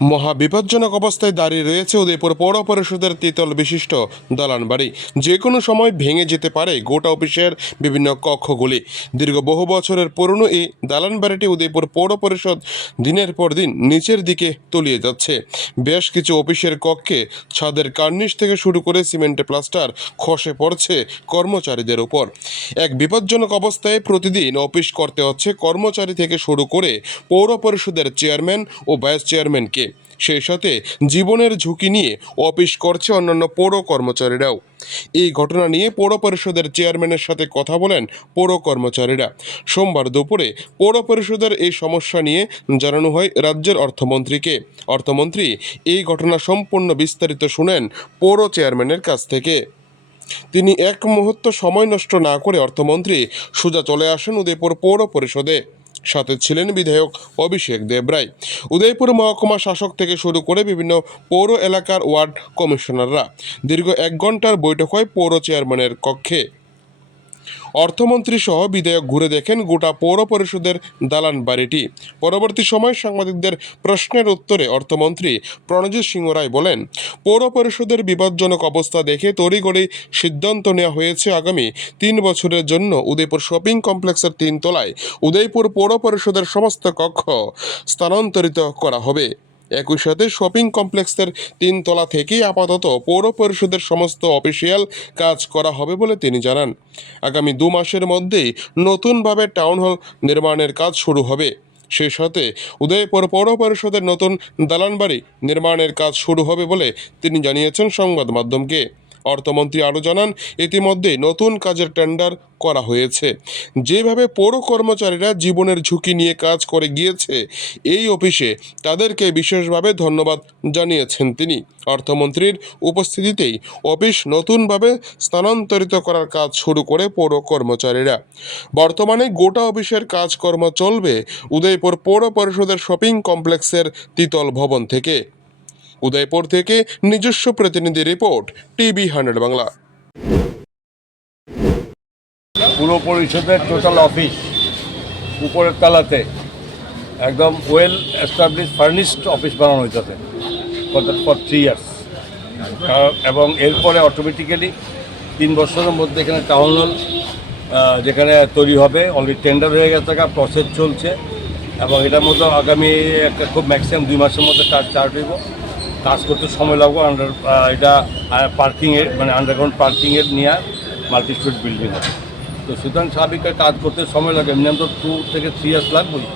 মহা বিপজ্জনক অবস্থায় দাঁড়িয়ে রয়েছে উদয়পুর পৌর পরিষদের তিতল বিশিষ্ট দালান বাড়ি যে কোনো সময় ভেঙে যেতে পারে গোটা অফিসের বিভিন্ন কক্ষগুলি। দীর্ঘ বহু বছরের পুরনো এই দালান বাড়িটি উদয়পুর পৌর পরিষদ দিনের পর দিন নিচের দিকে তলিয়ে যাচ্ছে। বেশ কিছু অফিসের কক্ষে ছাদের কার্নিশ থেকে শুরু করে সিমেন্টে প্লাস্টার খসে পড়ছে কর্মচারীদের উপর। এক বিপজ্জনক অবস্থায় প্রতিদিন অফিস করতে হচ্ছে কর্মচারী থেকে শুরু করে পৌর পরিষদের চেয়ারম্যান ও ভাইস চেয়ারম্যানকে। সেই সাথে জীবনের ঝুঁকি নিয়ে অফিস করছে অন্যান্য পৌর কর্মচারীরাও। এই ঘটনা নিয়ে পৌর পরিষদের চেয়ারম্যানের সাথে কথা বলেন পৌর কর্মচারীরা। সোমবার দুপুরে পৌর পরিষদের এই সমস্যা নিয়ে জানানো হয় রাজ্যের অর্থমন্ত্রীকে। অর্থমন্ত্রী, এই ঘটনা সম্পূর্ণ বিস্তারিত শুনেন পৌর চেয়ারম্যানের কাছ থেকে। তিনি এক মুহূর্ত সময় নষ্ট না করে অর্থমন্ত্রী সোজা চলে আসেন উদয়পুর পৌর পরিষদে। সাথে ছিলেন বিধায়ক অভিষেক দেবরায় উদয়পুর মহকুমা শাসক থেকে শুরু করে বিভিন্ন পৌর এলাকার ওয়ার্ড কমিশনাররা দীর্ঘ এক ঘণ্টার বৈঠক হয় পৌর চেয়ারম্যানের কক্ষে। অর্থমন্ত্রী সহ বিধায়ক ঘুরে দেখেন গোটা পৌর পরিষদের দালান বাড়িটি। পরবর্তী সময় সাংবাদিকদের প্রশ্নের উত্তরে অর্থমন্ত্রী প্রণজিৎ সিংহ রায় বলেন, পৌর পরিষদের বিপজ্জনক অবস্থা দেখে তড়িগড়ি সিদ্ধান্ত নেওয়া হয়েছে আগামী তিন বছরের জন্য উদয়পুর শপিং কমপ্লেক্সের তিন তলায় উদয়পুর পৌর পরিষদের সমস্ত কক্ষ স্থানান্তরিত করা হবে। একই সাথে শপিং কমপ্লেক্সের তিনতলা থেকেই আপাতত পৌর পরিষদের সমস্ত অফিসিয়াল কাজ করা হবে বলে তিনি জানান। আগামী দু মাসের মধ্যেই নতুনভাবে টাউন হল নির্মাণের কাজ শুরু হবে। সেই সাথে উদয়পুর পৌর পরিষদের নতুন দালান বাড়ি নির্মাণের কাজ শুরু হবে বলে তিনি জানিয়েছেন সংবাদ মাধ্যমকে। অর্থমন্ত্রী আরও জানান, ইতিমধ্যে নতুন কাজের টেন্ডার করা হয়েছে। যেভাবে পৌর কর্মচারীরা জীবনের ঝুঁকি নিয়ে কাজ করে গিয়েছে, এই অফিসে তাদেরকে বিশেষভাবে ধন্যবাদ জানিয়েছেন তিনি। অর্থমন্ত্রীর উপস্থিতিতেই অফিস নতুনভাবে স্থানান্তরিত করার কাজ শুরু করে পৌর কর্মচারীরা। বর্তমানে গোটা অফিসের কাজকর্ম চলবে উদয়পুর পৌর পরিষদের শপিং কমপ্লেক্সের তিতল ভবন থেকে। উদয়পুর থেকে নিজস্ব প্রতিনিধি রিপোর্ট, টিভি হান্ড্রেড বাংলা। পুরো পরিষদের টোটাল অফিস উপরের তলাতে একদম ওয়েল এস্টাবলিশ ফার্নিশড অফিস বানানো হইতেছে ফর থ্রি ইয়ার্স এবং এরপরে অটোমেটিক্যালি তিন বছরের মধ্যে এখানে টাউন হল যেখানে তৈরি হবে। অলরেডি টেন্ডার হয়ে গেছে প্রসেস চলছে। এবং এটার মধ্যে আগামী একটা খুব ম্যাক্সিমাম দুই মাসের মধ্যে কাজ স্টার্ট হইব। কাজ করতে সময় লাগবে আন্ডার এটা পার্কিংয়ের মানে আন্ডারগ্রাউন্ড পার্কিংয়ের নিয়ে মাল্টি স্টোরি বিল্ডিং হবে। তো সুতরাং স্বাভাবিক কাজ করতে সময় লাগে মিনিমাম তো টু থেকে থ্রি ইয়ার্স লাগবেই।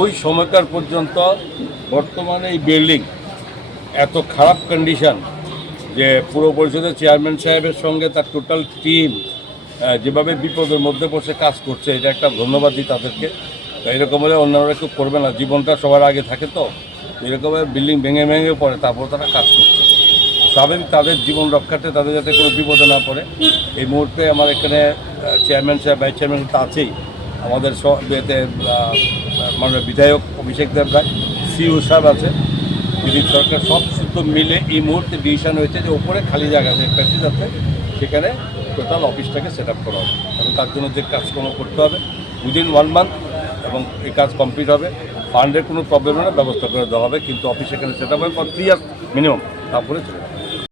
ওই সময়কার পর্যন্ত বর্তমানে এই বিল্ডিং এত খারাপ কন্ডিশন যে পুরো পরিষদের চেয়ারম্যান সাহেবের সঙ্গে তার টোটাল টিম যেভাবে বিপদের মধ্যে বসে কাজ করছে, এটা একটা ধন্যবাদ দিই তাদেরকে। এরকম হলে অন্যরা কেউ করবে না, জীবনটা সবার আগে থাকে তো। এরকমভাবে বিল্ডিং ভেঙে ভেঙে পড়ে, তারপর তারা কাজ করছে। স্বাভাবিক তাদের জীবন রক্ষার্থে তাদের যাতে কোনো বিপদে না পড়ে, এই মুহূর্তে আমার এখানে চেয়ারম্যান সাহেব ভাইস চেয়ারম্যান তো আছেই। আমাদের এতে মানে বিধায়ক অভিষেক দেব রায় সিইও সাহেব আছে। দিলীপ সরকার সব সূত্র মিলে এই মুহূর্তে ডিসিশন হয়েছে যে ওপরে খালি জায়গা আছে প্যাসেজ আছে সেখানে টোটাল অফিসটাকে সেট আপ করা হবে। এবং তার জন্য যে কাজকর্ম করতে হবে উইদিন ওয়ান মান্থ এবং এই কাজ কমপ্লিট হবে। ফান্ডের কোনো প্রবলেম না ব্যবস্থা করে দেওয়া হবে, কিন্তু অফিস এখানে সেটা হবে ফর থ্রি ইয়ার্স মিনিমাম তারপরে চলে